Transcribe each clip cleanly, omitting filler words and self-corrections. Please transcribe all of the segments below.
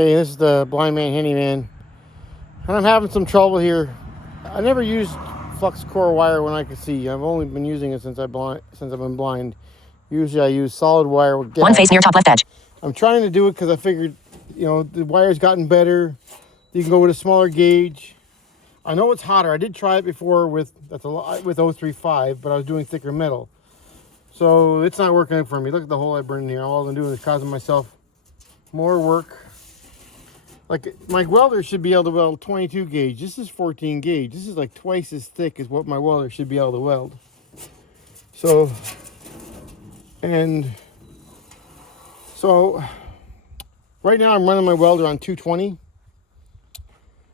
Hey, this is the blind man handyman, and I'm having some trouble here. I never used flux core wire when I could see. I've only been using it since I've been blind. Usually I use solid wire with gas. One face near top left edge. I'm trying to do it because I figured, the wire's gotten better. You can go with a smaller gauge. I know it's hotter. I did try it before with 035, but I was doing thicker metal. So it's not working for me. Look at the hole I burned in here. All I'm doing is causing myself more work. Like, my welder should be able to weld 22 gauge. This is 14 gauge. This is like twice as thick as what my welder should be able to weld. So right now I'm running my welder on 220.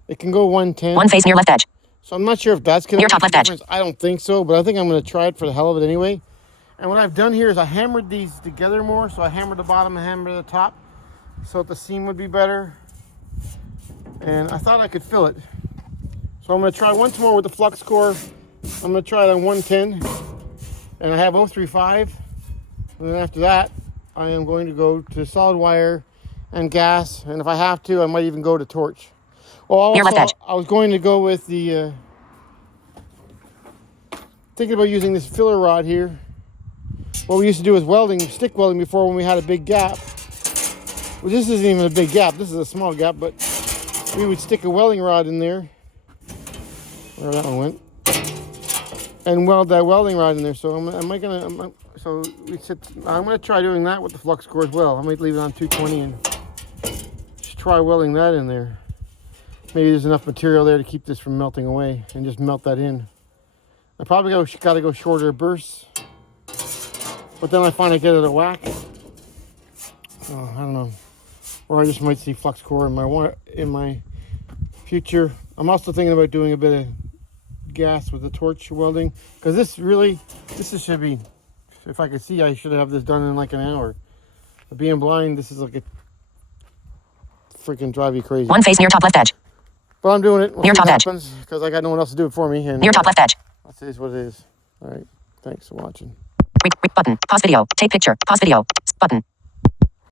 It can go 110. One face near left edge. So I'm not sure if that's going to make a difference. I don't think so, but I think I'm going to try it for the hell of it anyway. And what I've done here is I hammered these together more. So I hammered the bottom and hammered the top so that the seam would be better. And I thought I could fill it. So I'm going to try once more with the flux core. I'm going to try it on 110. And I have 035. And then after that, I am going to go to solid wire and gas. And if I have to, I might even go to torch. Well, also, I was going to go with the... thinking about using this filler rod here. What we used to do was welding, stick welding before when we had a big gap. Well, this isn't even a big gap. This is a small gap, but we would stick a welding rod in there. Where that one went. And weld that welding rod in there. So I'm gonna try doing that with the flux core as well. I might leave it on 220 and just try welding that in there. Maybe there's enough material there to keep this from melting away and just melt that in. I probably got to go shorter bursts, but then I find I get it at whack. Oh, I don't know. Or I just might see flux core in my future. I'm also thinking about doing a bit of gas with the torch welding, because this should be, if I could see, I should have this done in like an hour. But being blind, this is like a freaking drive you crazy. One face near top left edge. But I'm doing it. We'll near top edge. Because I got no one else to do it for me. And near top left edge. That is what it is. All right. Thanks for watching. Button. Pause video. Take picture. Pause video. Button.